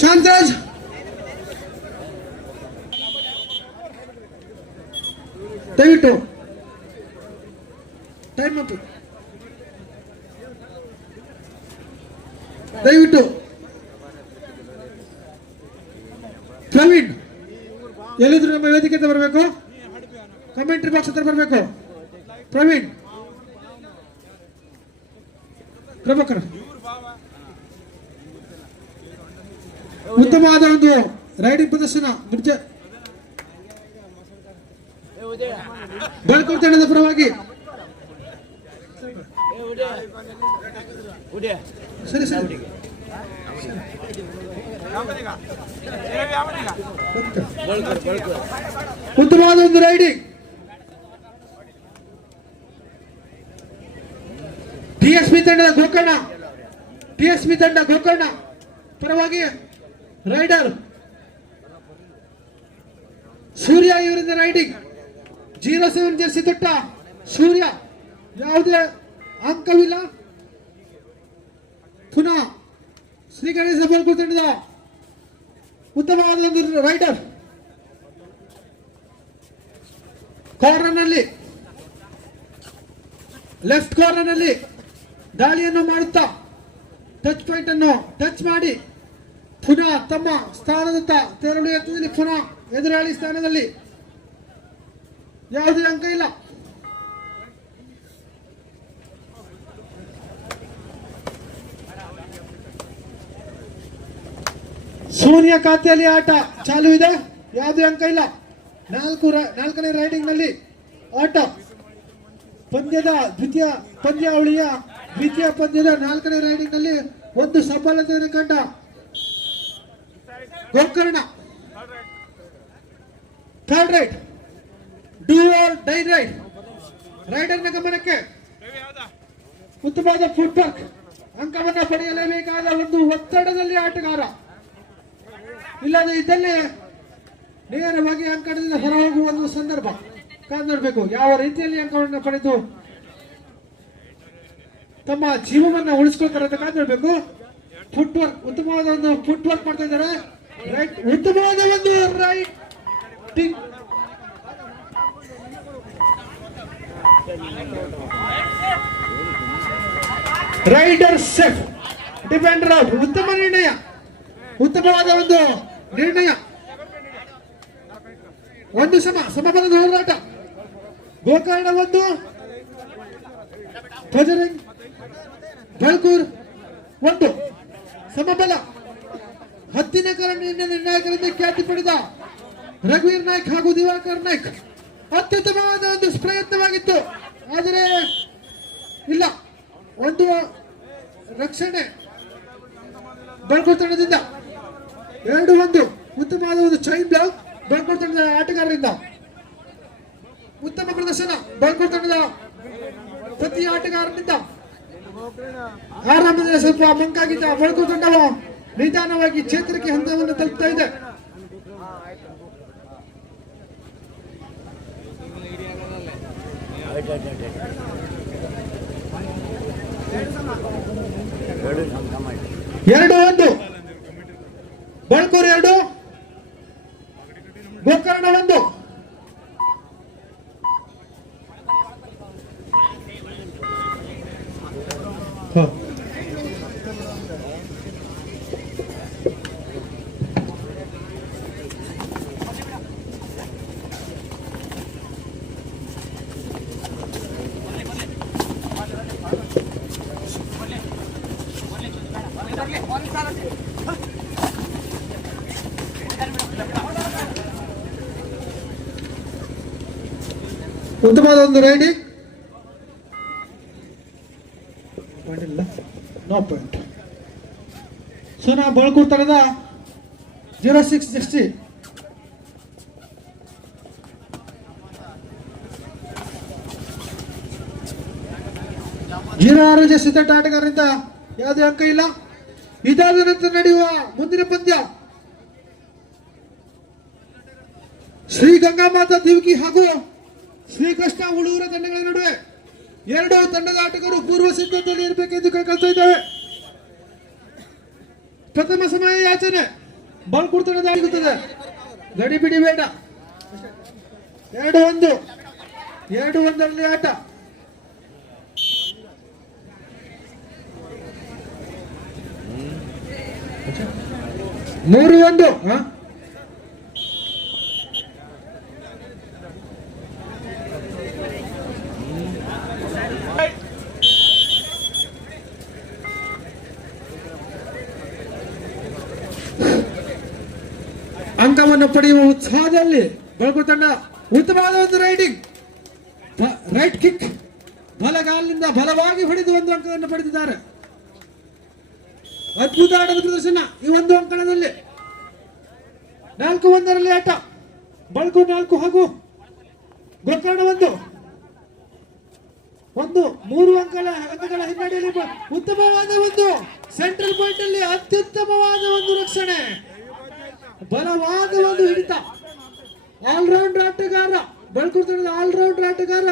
ಶಾಂತರಾಜ್ ದಯವಿಟ್ಟು time up ದಯವಿಟ್ಟು ಪ್ರವೀಣ್ ಎಲ್ಲಿದ್ರು ನಮ್ಮ ವೇದಿಕೆ ಹತ್ರ ಬರಬೇಕು ಕಮೆಂಟ್ರಿ ಬಾಕ್ಸ್ ಹತ್ರ ಬರಬೇಕು ಪ್ರವೀಣ್ ಪ್ರಭಾಕರ್ ಉತ್ತಮವಾದ ಒಂದು ರೈಡಿಂಗ್ ಪ್ರದರ್ಶನ, ಮಿರ್ಜ. ಬೆಳಕು ತಂಡದ ಪರವಾಗಿ. ಸರಿ ಸರಿ. ಉತ್ತಮವಾದ ಒಂದು ರೈಡಿಂಗ್. ಟಿಎಸ್ಪಿ ತಂಡದ ಗೋಕರ್ಣ. ಟಿಎಸ್ಪಿ ತಂಡ ಗೋಕರ್ಣ ಪರವಾಗಿ ರೈಡರ್. ಸೂರ್ಯ ಇವರಿಂದ ರೈಡಿಂಗ್. ಜೀರೋ ಸೆವೆನ್ ಜರ್ಸಿ ತೊಟ್ಟ. ಸೂರ್ಯ, ಯಾವುದೇ ಅಂಕವಿಲ್ಲ. ಪುನಃ ಶ್ರೀ ಗಣೇಶ ಬಲ್ಕು ತಂಡದ ಉತ್ತಮವಾದ ರೈಡರ್. ಕಾರ್ನರ್ನಲ್ಲಿ, ಲೆಫ್ಟ್ ಕಾರ್ನರ್ನಲ್ಲಿ ದಾಳಿಯನ್ನು ಮಾಡುತ್ತಾ, ಟಚ್ ಪಾಯಿಂಟ್ ಅನ್ನು ಟಚ್ ಮಾಡಿ ಪುನಃ ತಮ್ಮ ಸ್ಥಾನದತ್ತ ತೆರಳು ಎತ್ತದಲ್ಲಿ ಪುನಃ ಎದುರಾಳಿ ಸ್ಥಾನದಲ್ಲಿ ಯಾವುದೇ ಅಂಕ ಇಲ್ಲ. ಶೂನ್ಯ ಖಾತೆಯಲ್ಲಿ ಆಟ ಚಾಲು ಇದೆ. ಯಾವುದೇ ಅಂಕ ಇಲ್ಲ. ನಾಲ್ಕು ನಾಲ್ಕನೇ ರೈಡಿಂಗ್ನಲ್ಲಿ ಆಟ. ಪಂದ್ಯದ ದ್ವಿತೀಯ ಪಂದ್ಯಾವಳಿಯ ದ್ವಿತೀಯ ಪಂದ್ಯದ ನಾಲ್ಕನೇ ರೈಡಿಂಗ್ನಲ್ಲಿ ಒಂದು ಸಫಲತೆಯನ್ನು ಕಂಡ Gokarna. Third right do or die raid ರೈಡರ್ನ ಗಮನಕ್ಕೆ. ಉತ್ತಮವಾದ ಫುಟ್ಬಾಲ್ ಅಂಕವನ್ನ ಪಡೆಯಲೇಬೇಕಾದ ಒಂದು ಒತ್ತಡದಲ್ಲಿ ಆಟಗಾರ. ಇಲ್ಲದೆ ಇದ್ದಲ್ಲಿ ನೇರವಾಗಿ ಅಂಕಣದಿಂದ ಹೊರಹೋಗುವ ಒಂದು ಸಂದರ್ಭ. ಕಾದು ಯಾವ ರೀತಿಯಲ್ಲಿ ಅಂಕವನ್ನು ಪಡೆದು ತಮ್ಮ ಜೀವವನ್ನು ಉಳಿಸ್ಕೊಳ್ತಾರೆ ಅಂತ ಕಾದು ಫುಟ್ವರ್ಕ್ ಫುಟ್ ವರ್ಕ್ ಉತ್ತಮವಾದ ಒಂದು ಫುಟ್ ವರ್ಕ್ ಮಾಡ್ತಾ ಇದ್ದಾರೆ. ರೈಟ್ ಉತ್ತಮವಾದ ಒಂದು right raider safe defender out ಉತ್ತಮ ನಿರ್ಣಯ. ಉತ್ತಮವಾದ ಒಂದು ನಿರ್ಣಯ. ಒಂದು ಸಮ ಸಮಬಲದ ಹೋರಾಟ. ಗೋಕರ್ಣ ಒಂದು. ಬಜರಂಗ್ ಬಲ್ಕೂರ್ ಒಂದು. ಸಮಬಲ. ಹತ್ತಿನ ಕರಣಿಯಿಂದ ನಿರ್ಣಾಯಕರಿಂದ ಖ್ಯಾತಿ ಪಡೆದ ರಘುವೀರ್ ನಾಯ್ಕ್ ಹಾಗೂ ದಿವಾಕರ್ ನಾಯ್ಕ್ ಅತ್ಯುತ್ತಮವಾದ ಒಂದು ಪ್ರಯತ್ನವಾಗಿತ್ತು. ಆದರೆ ಇಲ್ಲ, ಒಂದು ರಕ್ಷಣೆ ಬೆಳ್ಕೋಟ್ ತಂಡದಿಂದ ಎರಡು ಒಂದು ಉತ್ತಮವಾದ ಒಂದು ಚೈನ್ ಬ್ಲಾಕ್ ತಂಡದ ಆಟಗಾರರಿಂದ, ಉತ್ತಮ ಪ್ರದರ್ಶನ ಬೆಳ್ಕೋಟ್ ತಂಡದ ಪ್ರತಿ ಆಟಗಾರರಿಂದ ಆರಂಭದಲ್ಲಿ ಸ್ವಲ್ಪ ಮಂಕಾಗಿದ್ದ ಬೆಳಕು ತಂಡವು ನಿಧಾನವಾಗಿ ಚೇತರಿಕೆ ಹಂತವನ್ನು ತಲುಪ್ತಾ ಇದೆ. ಎರಡು ಒಂದು. ಬಳ್ಕೂರು ಎರಡು. ಗೋಕರ್ಣ ಒಂದು. ಉತ್ತಮವಾದ ಒಂದು ರೈಡಿಂಗ್ ಪಾಯಿಂಟ್ ನೋ ಪಾಯಿಂಟ್ ಸೊ ನಾ ಬಳಕೂರು ತನದ ಜೀರೋ ಸಿಕ್ಸ್ ಸಿಕ್ಸ್ಟಿ. ಜೀರೋ ಆರು ಸಿದ್ಧ ಆಟಗಾರರಿಂದ ಯಾವುದೇ ಅಂಕ ಇಲ್ಲ. ಇದಾದ ನಂತರ ನಡೆಯುವ ಮುಂದಿನ ಪಂದ್ಯ. ಶ್ರೀ ಗಂಗಾಮಾತಾ ದೇವಕಿ ಹಾಗೂ ಶ್ರೀಕೃಷ್ಣ ಹುಡುಗರ ತಂಡಗಳ ನಡುವೆ ಎರಡು ತಂಡದ ಆಟಗಾರರು ಪೂರ್ವ ಸಿದ್ಧತೆಯಲ್ಲಿ ಇರಬೇಕೆಂದು ಕೇಳ್ಕೊಳ್ತಾ ಇದ್ದೇವೆ ಪ್ರಥಮ ಸಮಯ ಯಾಚನೆ. ಬಾಲ್ ಆಗುತ್ತದೆ ಗಡಿ ಬಿಡಿ ಬೇಡ. ಎರಡು ಒಂದು ಎರಡು ಒಂದರಲ್ಲಿ ಆಟ. ಮೂರು ಒಂದು ಹ? ಉತ್ಸಾಹದಲ್ಲಿ ಬೆಳಕು ತಂಡ ಉತ್ತಮವಾದ ಒಂದು ರೈಡಿಂಗ್ ರೈಟ್ ಕಿಕ್ ಬಲಗಾಲಿನಿಂದ ಬಲವಾಗಿ ಹೊಡೆದು ಒಂದು ಅಂಕವನ್ನು ಪಡೆದಿದ್ದಾರೆ. ಅದ್ಭುತ ಆಟದ ಪ್ರದರ್ಶನ ಈ ಒಂದು ಅಂಕಣದಲ್ಲಿ. ನಾಲ್ಕು ಒಂದರಲ್ಲಿ ಆಟ. ಬಳಕು ನಾಲ್ಕು ಹಾಗೂ ಗೋಕರ್ಣ ಒಂದು. ಒಂದು, ಮೂರು ಅಂಕಗಳ ಅಂಕಗಳ ಹಿನ್ನಡೆಯಲ್ಲಿ ಉತ್ತಮವಾದ ಒಂದು ಸೆಂಟ್ರಲ್ ಪಾಯಿಂಟ್ ಅಲ್ಲಿ ಅತ್ಯುತ್ತಮವಾದ ಒಂದು ರಕ್ಷಣೆ. ಬಲವಾದ ಒಂದು ಆಲ್ರೌಂಡರ್ ಆಟಗಾರ ಬೆಳ್ಕೊಡ್ತಾನೆ ಆಲ್ರೌಂಡರ್ ಆಟಗಾರ.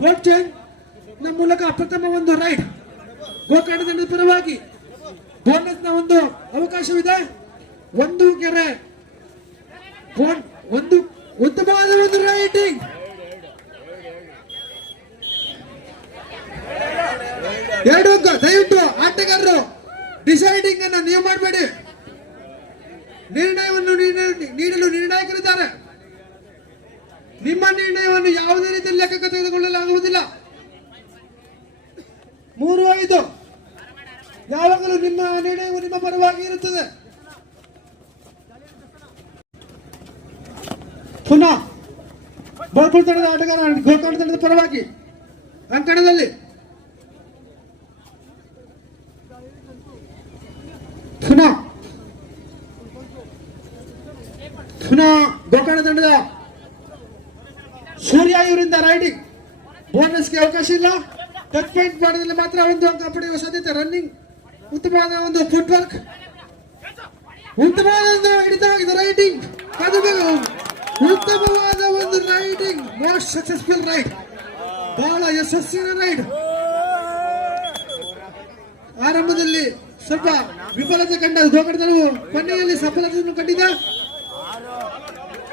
ಕೋಟ್ ನಮ್ಮ ಮೂಲಕ ಪ್ರಥಮ ಒಂದು ರೈಡ್. ಗೋಕರ್ಣ ತಂಡದ ಪರವಾಗಿ ಬೋನಸ್ನ ಒಂದು ಅವಕಾಶವಿದೆ. ಒಂದು ಗೆರೆ. ಒಂದು ಉತ್ತಮವಾದ ಒಂದು ರೈಟಿಂಗ್ ಎರಡು ದಯವಿಟ್ಟು ಆಟಗಾರರು ಡಿಸೈಡಿಂಗ್ ಅನ್ನು ನೀವು ಮಾಡಬೇಡಿ. ನಿರ್ಣಯವನ್ನು ನೀಡ- ನೀಡಲು ನಿರ್ಣಾಯಕರಿದ್ದಾರೆ. ನಿಮ್ಮ ನಿರ್ಣಯವನ್ನು ಯಾವುದೇ ರೀತಿಯಲ್ಲಿ ಲೆಕ್ಕಕ್ಕೆ ತೆಗೆದುಕೊಳ್ಳಲಾಗುವುದಿಲ್ಲ. ಮೂರು ಐದು. ಯಾವಾಗಲೂ ನಿಮ್ಮ ನಿರ್ಣಯವು ನಿಮ್ಮ ಪರವಾಗಿ ಇರುತ್ತದೆ. ಪುನಃ ಬೋಲ್ಪುರ್ ತಂಡದ ಆಟಗಾರ ಗೋಕರ್ಣ ತಂಡದ ಪರವಾಗಿ ಅಂಕಣದಲ್ಲಿ ಪುನಃ ಪುನಃ ಗೋಕರ್ಣ ತಂಡದ ಸೂರ್ಯ ಇವರಿಂದ ರೈಡಿಂಗ್. ಬೋನಸ್ಗೆ ಅವಕಾಶ ಇಲ್ಲ. ಟಚ್ ಪಾಯಿಂಟ್ ಮಾಡಿದಲ್ಲಿ ಮಾತ್ರ ಒಂದು ಅಂಕ ಪಡೆಯುವ ಸಾಧ್ಯತೆ. ರನ್ನಿಂಗ್ ಉತ್ತಮವಾದ ಒಂದು ಫುಟ್ ವರ್ಕ್ ಉತ್ತಮವಾದ ಒಂದು ಹಿಡಿತವಾಗಿದೆ ರೈಡಿಂಗ್. ಅದು ಉತ್ತಮವಾದ ಒಂದು ರೈಡಿಂಗ್. ಮೋಸ್ಟ್ ಸಕ್ಸಸ್ಫುಲ್ ರೈಡ್ ಬಹಳ ಯಶಸ್ವಿನ ರೈಡ್. ಆರಂಭದಲ್ಲಿ ಸ್ವಲ್ಪ ವಿಫಲತೆ ಕಂಡ ಗೋಕರ್ಣವು ಕೊನೆಯಲ್ಲಿ ಸಫಲತೆಯನ್ನು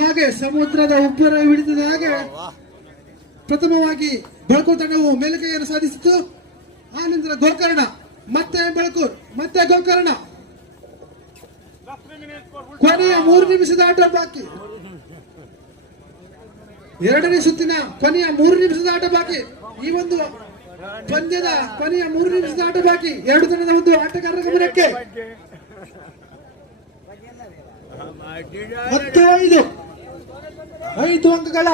ಹಾಗೆ ಸಮುದ್ರದ ಉಬ್ಬರ ಹಿಡಿತದ ಹಾಗೆ ಪ್ರಥಮವಾಗಿ ಬೆಳಕು ತಂಡವು ಮೇಲುಕೈಯನ್ನು ಸಾಧಿಸಿತು. ಆ ನಂತರ ಗೋಕರ್ಣ ಮತ್ತೆ ಬೆಳಕು ಮತ್ತೆ ಗೋಕರ್ಣ. ಕೊನೆಯ ಮೂರು ನಿಮಿಷದ ಆಟ ಬಾಕಿ. ಎರಡನೇ ಸುತ್ತಿನ ಕೊನೆಯ ಮೂರು ನಿಮಿಷದ ಆಟ ಬಾಕಿ. ಈ ಒಂದು ಪಂದ್ಯದ ಕೊನೆಯ ಮೂರು ನಿಮಿಷದ ಆಟ ಬಾಕಿ. ಎರಡು ದಿನದ ಒಂದು ಆಟಗಾರರ ಗಮನಕ್ಕೆ. ಹತ್ತು, ಐದು. ಐದು ಅಂಕಗಳ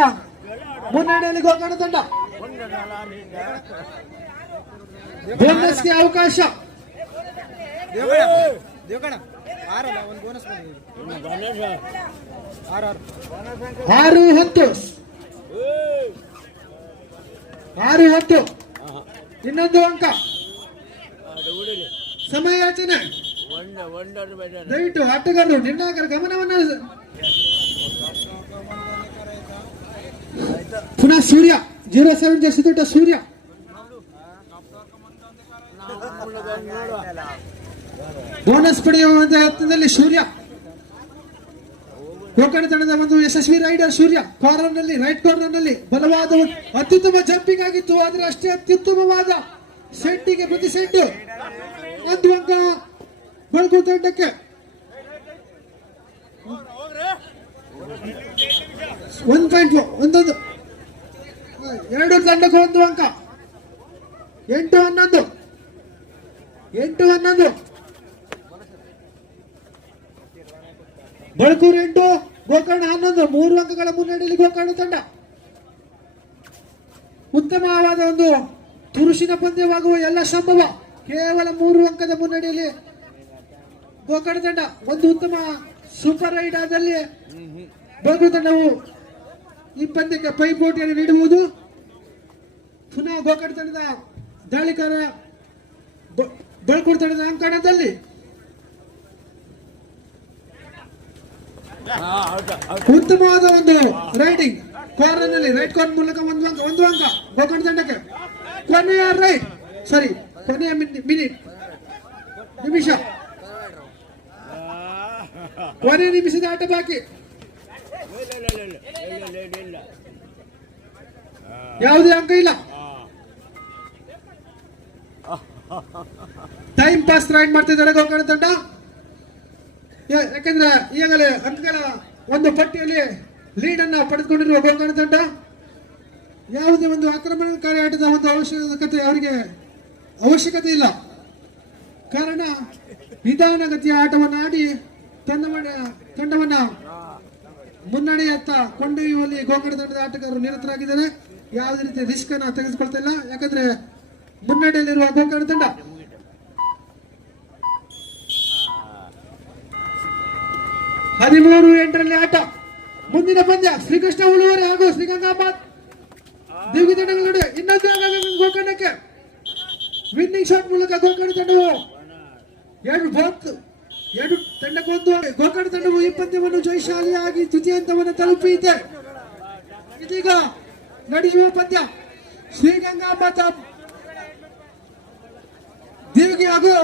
ಮುನ್ನಡೆಯಲ್ಲಿ ಗೋಕರ್ಣ ತಂಡ. ಬೋನಸ್ಗೆ ಅವಕಾಶ. ಆರು, ಹತ್ತು. ಆರು, ಹತ್ತು. ಇನ್ನೊಂದು ಅಂಕ. ಸಮಯಾಚನೆ ದಯವಿಟ್ಟು ಆಟಗಾರರು, ನಿರ್ಣಾಯಕರ ಗಮನವನ್ನು ಪುನಃ ಸೂರ್ಯ, ಜೀರೋ ಸೆವೆನ್ ಜರ್ಸಿ ದೊಡ್ಡ ಸೂರ್ಯ. ಬೋನಸ್ ಪಡೆಯುವಂತ ಯತ್ನದಲ್ಲಿ ಸೂರ್ಯ. ಗೋಕರ್ಣ ತಂಡದ ಒಂದು ಯಶಸ್ವಿ ರೈಡರ್ ಸೂರ್ಯ. ಕಾರ್ನರ್ನಲ್ಲಿ ರೈಟ್ ಕಾರ್ನರ್ನಲ್ಲಿ ಬಲವಾದ ಅತ್ಯುತ್ತಮ ಜಂಪಿಂಗ್ ಆಗಿತ್ತು, ಆದರೆ ಅಷ್ಟೇ ಅತ್ಯುತ್ತಮವಾದ ಸೆಟ್ಟಿಗೆ ಪ್ರತಿ ಸೆಟ್ ಒಂದು ಅಂಕ ಬೆಳಕು ತಂಡಕ್ಕೆ ಒನ್ ಪಾಯಿಂಟ್ ಒಂದೊಂದು. ಎರಡು ತಂಡಕ್ಕೆ ಒಂದು ಅಂಕ. ಎಂಟು ಹನ್ನೊಂದು. ಎಂಟು ಹನ್ನೊಂದು. ಬಳಕೂರು ಎಂಟು, ಗೋಕರ್ಣ ಹನ್ನೊಂದು. ಮೂರು ಅಂಕಗಳ ಮುನ್ನಡೆಯಲ್ಲಿ ಗೋಕರ್ಣ ತಂಡ. ಉತ್ತಮವಾದ ಒಂದು ತುರುಷಿನ ಪಂದ್ಯವಾಗುವ ಎಲ್ಲ ಸಂಭವ ಕೇವಲ ಮೂರು ಅಂಕದ ಮುನ್ನಡೆಯಲ್ಲಿ ಗೋಕರ್ಣ ತಂಡ, ಒಂದು ಉತ್ತಮ ಸೂಪರ್ ರೈಡ್ ಆದಲ್ಲಿ ಗೋಕರ್ಣ ತಂಡವು ಈ ಪಂದ್ಯಕ್ಕೆ ಪೈಪೋಟಿಯನ್ನು ನೀಡುವುದು. ಪುನಃ ಗೋಕರ್ಣ ತಂಡದ ದಾಳಿಕಾರ ಬಳ್ಕೂರು ತಂಡದ ಅಂಕಣದಲ್ಲಿ. ಉತ್ತಮವಾದ ಒಂದು ರೈಡಿಂಗ್ ಕಾರ್ನರ್ನಲ್ಲಿ ರೈಟ್ ಕಾರ್ನ್ ಮೂಲಕ ಒಂದು ಅಂಕ ಒಂದು ಅಂಕ ಗೋಕರ್ಣ ತಂಡಕ್ಕೆ. ಕೊನೆಯ ರೈಟ್ ಸಾರಿ ಕೊನೆಯ ಮಿನಿಟ್ ನಿಮಿಷ. ಕೊನೆಯ ನಿಮಿಷದ ಆಟ ಬಾಕಿ ಯಾವುದೇ ಅಂಕ ಇಲ್ಲ. ಟೈಮ್ ಪಾಸ್ ರೈಡ್ ಮಾಡ್ತಿದ್ದಾರೆ ಗೋಕರ್ಣ ತಂಡ. ಯಾಕಂದ್ರೆ ಈಗಾಗಲೇ ಅಂಕಗಳ ಒಂದು ಪಟ್ಟಿಯಲ್ಲಿ ಲೀಡ್ ಅನ್ನ ಪಡೆದುಕೊಂಡಿರುವ ಗೋಕರ್ಣ ತಂಡ ಯಾವುದೇ ಒಂದು ಆಕ್ರಮಣಕಾರಿ ಆಟದ ಒಂದು ಅವಶ್ಯಕತೆ ಅವರಿಗೆ ಅವಶ್ಯಕತೆ ಇಲ್ಲ. ಕಾರಣ ನಿಧಾನಗತಿಯ ಆಟವನ್ನು ಆಡಿ ತಂಡವನ್ನ ತಂಡವನ್ನ ಮುನ್ನಡೆಯತ್ತ ಕೊಂಡೊಯ್ಯುವಲ್ಲಿ ಗೋಕರ್ಣ ತಂಡದ ಆಟಗಾರರು ನಿರತರಾಗಿದ್ದಾರೆ. ಯಾವುದೇ ರೀತಿ ರಿಸ್ಕ್ ಅನ್ನ ತೆಗೆದುಕೊಳ್ತಾ ಇಲ್ಲ. ಯಾಕಂದ್ರೆ ಮುನ್ನಡೆಯಲ್ಲಿರುವ ಗೋಕರ್ಣ ತಂಡ. ಹದಿಮೂರು ಎಂಟರಲ್ಲಿ ಆಟ. ಮುಂದಿನ ಪಂದ್ಯ ಶ್ರೀಕೃಷ್ಣ ಉಳುವರೆ ಹಾಗೂ ಶ್ರೀಗಂಗಾಬಾದ್. ದೇವಿ ತಂಡಗಳ ನಡುವೆ ಇನ್ನೊಂದು ಗೋಕರ್ಣಕ್ಕೆ. ವಿನ್ನಿಂಗ್ ಶಾಟ್ ಮೂಲಕ ಗೋಕರ್ಣ ತಂಡವು ಎರಡು ಎರಡು ತಂಡಕ್ಕೊಂದು ಗೋಕರ್ಣ ತಂಡವು ಈ ಪಂದ್ಯವನ್ನು ಜಯಶಾಲಿಯಾಗಿ ದ್ವಿತೀಯ ಹಂತವನ್ನು ತಲುಪಿದೆ ಇದೀಗ ನಡೆಯುವ ಪಂದ್ಯ. ಶ್ರೀಗಂಗಾಬಾದ್ ದೇವಿಗೆ ಹಾಗೂ